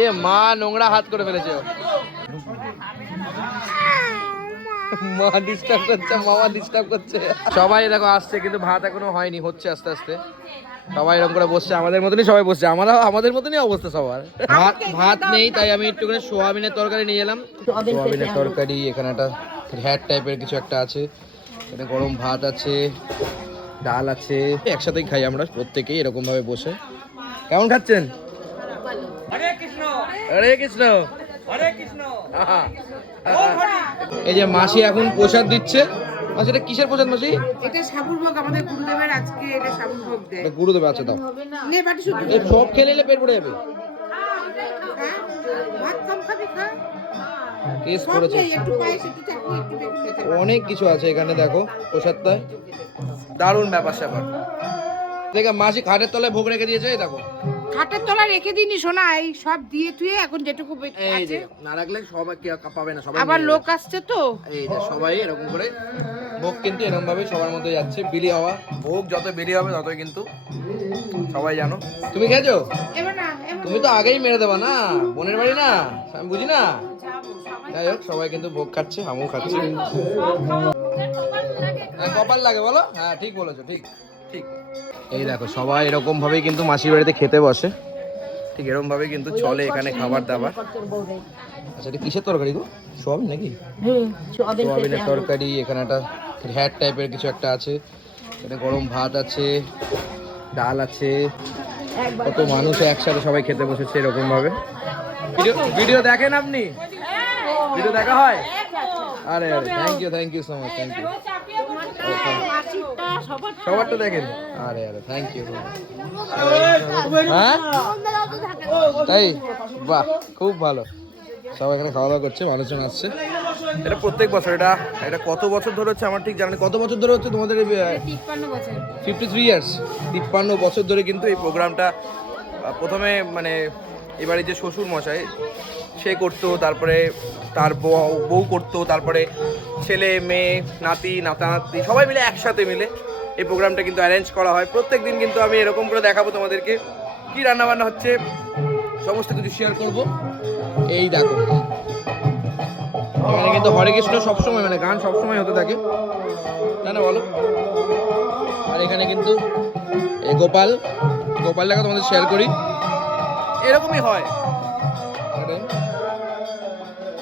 এ মা নোংরা হাত করে ফেলেছে। মা ডিস্টার্ব করছে, মামা ডিস্টার্ব করছে। সবাই দেখো আসছে, কিন্তু ভাত এখনও হয়নি, হচ্ছে আস্তে আস্তে। সবাই এরকম করে বসছে, আমাদের মতনই সবাই বসছে আমরা আমাদের মতনই অবস্থা সবার। ভাত ভাত নেই, তাই আমি একটুখানি সোয়াবিনের তরকারি নিয়ে এলাম। সোয়াবিনের তরকারি, এখানে একটা হ্যাট টাইপের কিছু একটা আছে। এখানে গরম ভাত আছে, ডাল আছে। একসাথেই খাই আমরা, প্রত্যেকেই এরকম ভাবে বসে। কেমন খাচ্ছেন? হরে কৃষ্ণ। হরে কৃষ্ণ। এই যে মাসি এখন প্রসাদ দিচ্ছে। মাসি এটা কিসের প্রসাদ মাসি? এটা সাবুর ভোগ আমাদের গুরুদেবের আজকে এটা সাবুর ভোগ দেয়। গুরুদেব আছে দাও। নে। বাটি শুদ্ধ এই সব খেলে এলে পেট ভরে যাবে। খা ভাত কম খাবি খা। কেস করেছে। একটু পায়েস একটু চাটনি একটু বেগুন খেতে হবে। অনেক কিছু আছে এখানে দেখো প্রসাদটায় দারুণ ব্যাপার স্যাপার দেখে মাসি খাটের তলায় ভোগ রেখে দিয়েছে এই দেখো। খাটের তলা রেখে দিনি সোনা এই সব দিয়ে তুই এখন যেটুকু এই যে আছে না রাখলে সবাই কেউ পাবে না সবাই আবার নিয়ে লোক আসছে তো। এই যে সবাই এরকম করে ভোগ কিন্তু এরকম ভাবে সবার মধ্যে যাচ্ছে বিলি হওয়া। ভোগ যত বিলি হবে ততই কিন্তু সবাই জানো। তুমি খেয়েছো? এবার না এবার তুমি তো আগেই মেরে দেবা না বোনের বাড়ি না আমি বুঝি না? যাই হোক সবাই কিন্তু ভোগ খাচ্ছে আমিও খাচ্ছি। হ্যাঁ, কপাল লাগে বলো? হ্যাঁ ঠিক বলেছ ঠিক। ঠিক। এই দেখো সবাই এরকম ভাবেই কিন্তু মাসির বাড়িতে খেতে বসে। ঠিক এরকম ভাবে কিন্তু চলে এখানে খাবার দাবার। আচ্ছা এটা কিসের তরকারি গো? সোয়াবিন নাকি? সোয়াবিনের তরকারি এখানে একটা হ্যাট টাইপের কিছু একটা আছে। এখানে গরম ভাত আছে ডাল আছে। কত মানুষ একসাথে সবাই খেতে বসেছে এরকম ভাবে। ভিডিও ভিডিও দেখেন আপনি? ভিডিও দেখা হয়? আরে আরে thank you thank you so much thank you সবারটা দেখেন। আরে আরে থ্যাংক ইউ হ্যাঁ? তাই? বাহ খুব ভালো। সবাই এখানে খাওয়া দাওয়া করছে মানুষজন আসছে। এটা প্রত্যেক বছর এটা এটা কত বছর ধরে হচ্ছে আমার ঠিক জানি কত বছর ধরে হচ্ছে তোমাদের ফিফটি থ্রি ইয়ার্স তিপ্পান্ন বছর ধরে কিন্তু এই প্রোগ্রামটা প্রথমে মানে এবারে যে শ্বশুর মশাই সে করতো তারপরে তার বউ বউ করতো তারপরে ছেলে, মেয়ে, নাতি নাতা নাতি সবাই মিলে একসাথে মিলে এই প্রোগ্রামটা কিন্তু অ্যারেঞ্জ করা হয়। প্রত্যেক দিন কিন্তু আমি এরকম করে দেখাবো তোমাদেরকে কি রান্নাবান্না হচ্ছে। সমস্ত কিছু শেয়ার করব। এই দেখো। এখানে কিন্তু হরে কৃষ্ণ সবসময় মানে গান সবসময় হতে থাকে। তাই না বলো? আর এখানে কিন্তু এই গোপাল। গোপাল গোপালটাকে তোমাদের শেয়ার করি। এরকমই হয়।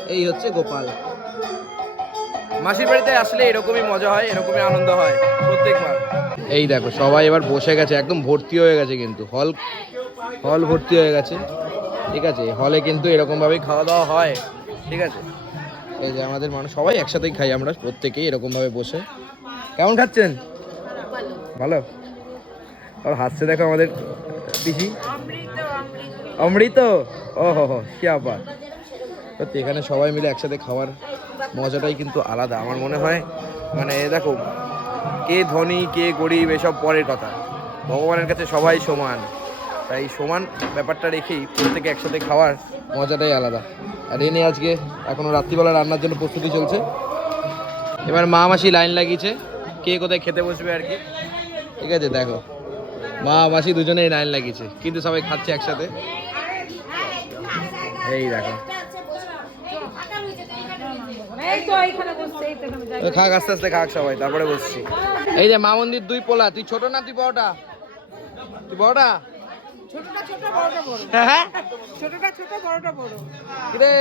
এই হচ্ছে গোপাল। মাসির বাড়িতে আসলে এরকমই মজা হয়, এরকমই আনন্দ হয় প্রত্যেকবার। এই দেখো, সবাই এবার বসে গেছে, একদম ভর্তি হয়ে গেছে কিন্তু। হল হল ভর্তি হয়ে গেছে। ঠিক আছে হলে কিন্তু এরকম ভাবেই খাওয়া দাওয়া হয়। ঠিক আছে? এই যে আমাদের মানুষ, সবাই একসাথেই খাই আমরা, প্রত্যেকেই এরকম ভাবে বসে। কেমন খাচ্ছেন? ভালো। আর হাসছে দেখো আমাদের পিসি। অমৃত ও হো হো, কি আবার। সত্যি, এখানে সবাই মিলে একসাথে খাওয়ার মজাটাই কিন্তু আলাদা, আমার মনে হয়। মানে দেখো, কে ধনী, কে গরিব, এসব পরের কথা। ভগবানের কাছে সবাই সমান। তাই সমান ব্যাপারটা রেখেই প্রত্যেকে একসাথে খাওয়ার মজাটাই আলাদা। আর এনে আজকে এখনও রাত্রিবেলা রান্নার জন্য প্রস্তুতি চলছে। এবার মা মাসি লাইন লাগিয়েছে। কে কোথায় খেতে বসবে আর কি? ঠিক আছে, দেখো। মা মাসি দুজনেই লাইন লাগিয়েছে। কিন্তু সবাই খাচ্ছে একসাথে। এই দেখো ওই খাক আস্তে আস্তে খাক সবাই তারপরে বসছি। এই যে মা মন্দির দুই পোলা তুই ছোট না তুই বড়টা? তুই বড়টা? ছোটটা ছোট বড়টা বড়। হ্যাঁ ছোটটা ছোট বড়টা বড়। কিরে?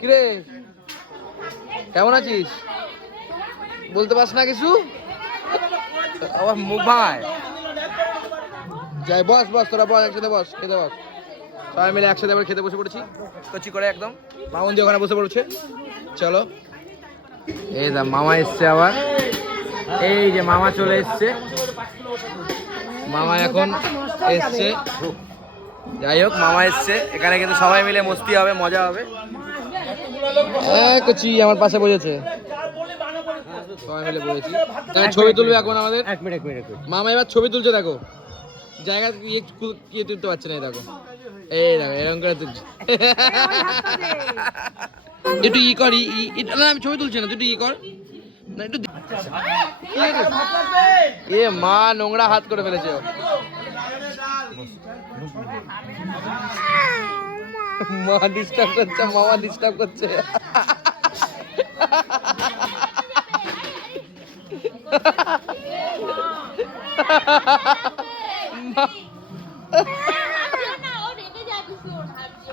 কিরে? কেমন আছিস? বলতে পারছ না কিছু? যাই বস বস তোরা বস একসাথে বস খেতে বস। সবাই মিলে একসাথে আবার খেতে বসে পড়েছি। কচি করে একদম। মা মামন্দি ওখানে বসে পড়েছে। চলো। এই দা মামা এসছে আবার। এই যে মামা চলে এসছে। মামা এখন এসছে। যাই হোক মামা এসছে। এখানে কিন্তু সবাই মিলে মস্তি হবে মজা হবে। কচি আমার পাশে বসেছে। সবাই মিলে এখানে ছবি তুলবে এখন আমাদের? এক মিনিট এক মিনিট মামা এবার ছবি তুলছে দেখো। জায়গা ইয়ে ইয়ে তুলতে পারছে না এই দেখো। এই দেখো এরকম করে তুলছে। একটু ই কর না আমি ছবি তুলছি না একটু ই কর? এ মা, নোংরা হাত করে ফেলেছে। মা ডিস্টার্ব করছে, মামা ডিস্টার্ব করছে এই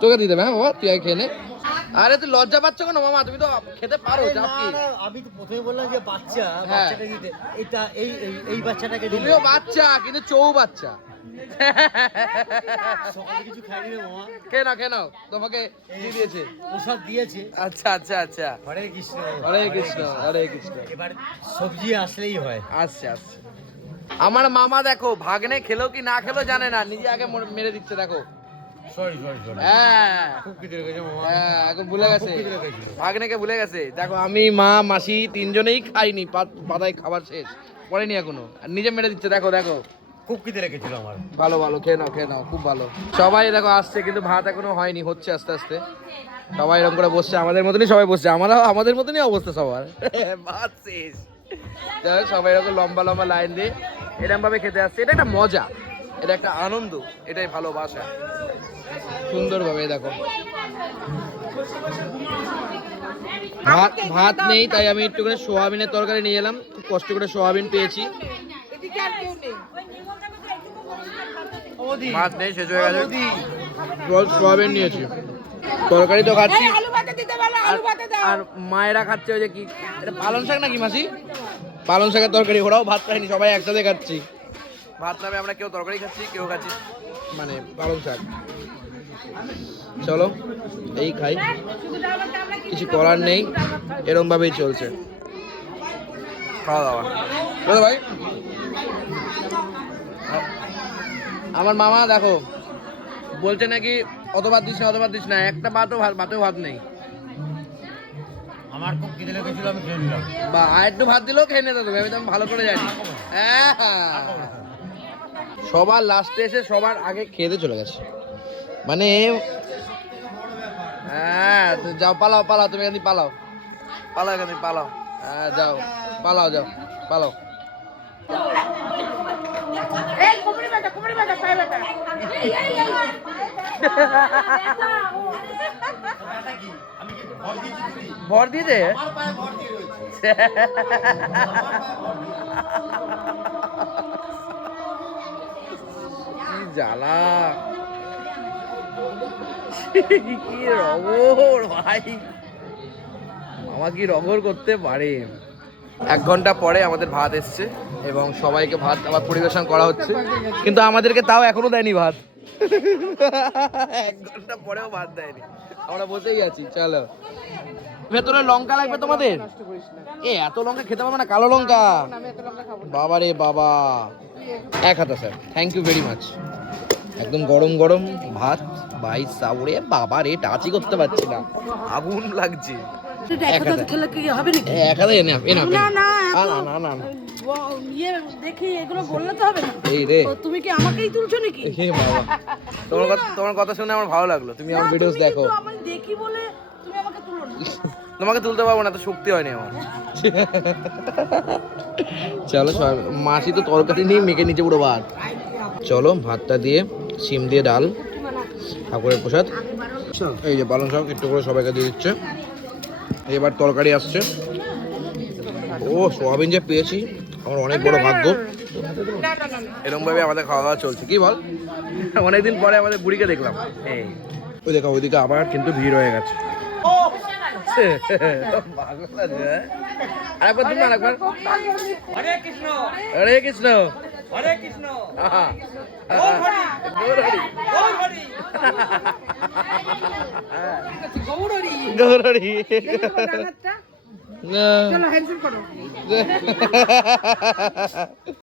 তোকে দিয়ে দেবে হ্যাঁ বাবা? তুই আগে খেয়ে নে। আরে তুই লজ্জা পাচ্ছ কেন মামা? তুমি তো খেতে পারো আমি তো প্রথমে বললাম যে বাচ্চা হ্যাঁ। বাচ্চাটা দিতে। এটা এই এই- বাচ্চাটাকে তুমিও বাচ্চা কিন্তু চৌ বাচ্চা। তোমাকে দিয়ে দিয়েছে। প্রসাদ দিয়েছে। আচ্ছা আচ্ছা আচ্ছা। হরে কৃষ্ণ। হরে কৃষ্ণ হরে কৃষ্ণ। এবার সবজি আসলেই হয়। আচ্ছা আচ্ছা। আমার মামা দেখো ভাগ্নে খেলো কি না খেলো জানে না নিজে আগে মর- মেরে দিচ্ছে দেখো। ভুলে গেছে। রেখেছিল ভাগ্নেকে ভুলে গেছে। দেখো আমি মা মাসি তিনজনেই খাইনি পাত- পাতায় খাবার শেষ। পড়েনি এখনও। আর নিজে মেরে দিচ্ছে দেখো দেখো। খুব কিছু রেখেছিল আমার। ভালো ভালো খেয়ে নাও খেয়ে নাও খুব ভালো। সবাই দেখো আসছে কিন্তু ভাত এখনও হয়নি হচ্ছে আস্তে আস্তে। সবাই এরকম করে বসছে আমাদের মতনই সবাই বসছে। আমরা আমাদের মতনই অবস্থা সবার। ভাত শেষ। যাই সবাই এরকম লম্বা লম্বা লাইন দিয়ে এরকম ভাবে খেতে আসছে। এটা একটা মজা এটা একটা আনন্দ এটাই ভালোবাসা। সুন্দরভাবে দেখো। ভাত ভাত নেই তাই আমি একটুখানি সোয়াবিনের তরকারি নিয়ে এলাম। খুব কষ্ট করে সোয়াবিন পেয়েছি। এদিকে আর কেউ নেই ভাত নেই শেষ হয়ে গেছে। সোয়াবিন নিয়েছি। তরকারি তো খাচ্ছি। এই আলু ভাতে দিতে বলো আলু ভাতে দাও। আর মায়েরা খাচ্ছে ওই যে কি এটা পালং শাক নাকি মাসি? পালং শাকের তরকারি ওরাও ভাত খায়নি সবাই একসাথে খাচ্ছি। ভাত নামে আমরা কেউ তরকারি খাচ্ছি কেউ খাচ্ছি। মানে পালং শাক। চলো এই খাই। কিছু করার নেই এরম ভাবেই চলছে। খাওয়া দাওয়া বলো ভাই আমার মামা দেখো বলছে নাকি অত ভাত দিস না অত ভাত দিস না একটা ভাতও ভাত ভাতেও ভাত নেই। আমার খুব খিদে লেগেছিল আমি খেয়ে নিলাম। বা আর একটু ভাত দিলেও খেয়ে নিতে তুমি আমি তো ভালো করে জানি। হ্যাঁ। সবার লাস্টে এসে সবার আগে খেতে চলে গেছে। মানে হ্যাঁ যাও পালাও পালাও তুমি এখান পালাও। পালাও এখান থেকে পালাও। হ্যাঁ যাও পালাও যাও পালাও। এই কোমরে ব্যথা। কি রগর ভাই? মামা কি রগর করতে পারে? এক ঘণ্টা পরে আমাদের ভাত এসছে এবং সবাইকে ভাত আবার পরিবেশন করা হচ্ছে। কিন্তু আমাদেরকে তাও এখনও দেয়নি ভাত। এক ঘণ্টা পরেও ভাত দেয়নি। আমরা বসেই আছি চলো। ভেতরে লঙ্কা লাগবে তোমাদের? এ এত লঙ্কা খেতে পারবে না কালো লঙ্কা। বাবা রে বাবা। এক হাতা sir. Thank you very much একদম গরম গরম ভাত ভাই সাউরে বাবা রে টাচই করতে পারছি না। আগুন লাগছে। এক হাতা খেলে কি হবে নাকি? এ, এক হাতা এনে এনে না না না না না না। না ব- দেখি এগুলো বললে তো হবে না। এই রে। তো তুমি কি আমাকেই তুলছো নাকি? হে বাবা। তোমার কথা তোমার কথা শুনে আমার ভালো লাগল। তুমি আমার ভিডিওস দেখো। দেখি বলে তুমি আমাকে তুলো না। তোমাকে তুলতে পারব না তো শক্তি হয়নি আমার। চলো সব মাসি তো তরকারি নিয়ে মেখে নিচে পুরো ভাত। চলো ভাতটা দিয়ে সিম দিয়ে ডাল ঠাকুরের প্রসাদ। এই যে পালং শাক একটু করে সবাইকে দিয়ে দিচ্ছে। এবার তরকারি আসছে। ও সোয়াবিন যে পেয়েছি আমার অনেক বড় ভাগ্য। না না না না এরকম ভাবে আমাদের খাওয়া দাওয়া চলছে। কি বল? অনেকদিন পরে আমাদের বুড়িকে দেখলাম। এই। ওই দেখো ওইদিকে আবার কিন্তু ভিড় হয়ে গেছে? আরেকবার তুমি আরেকবার। হরে কৃষ্ণ। হরে কৃষ্ণ। হরে কৃষ্ণ। গৌর হরি। গৌর গৌর হরি গৌরী গৌর হরি। চলো হ্যান্ডশেক করো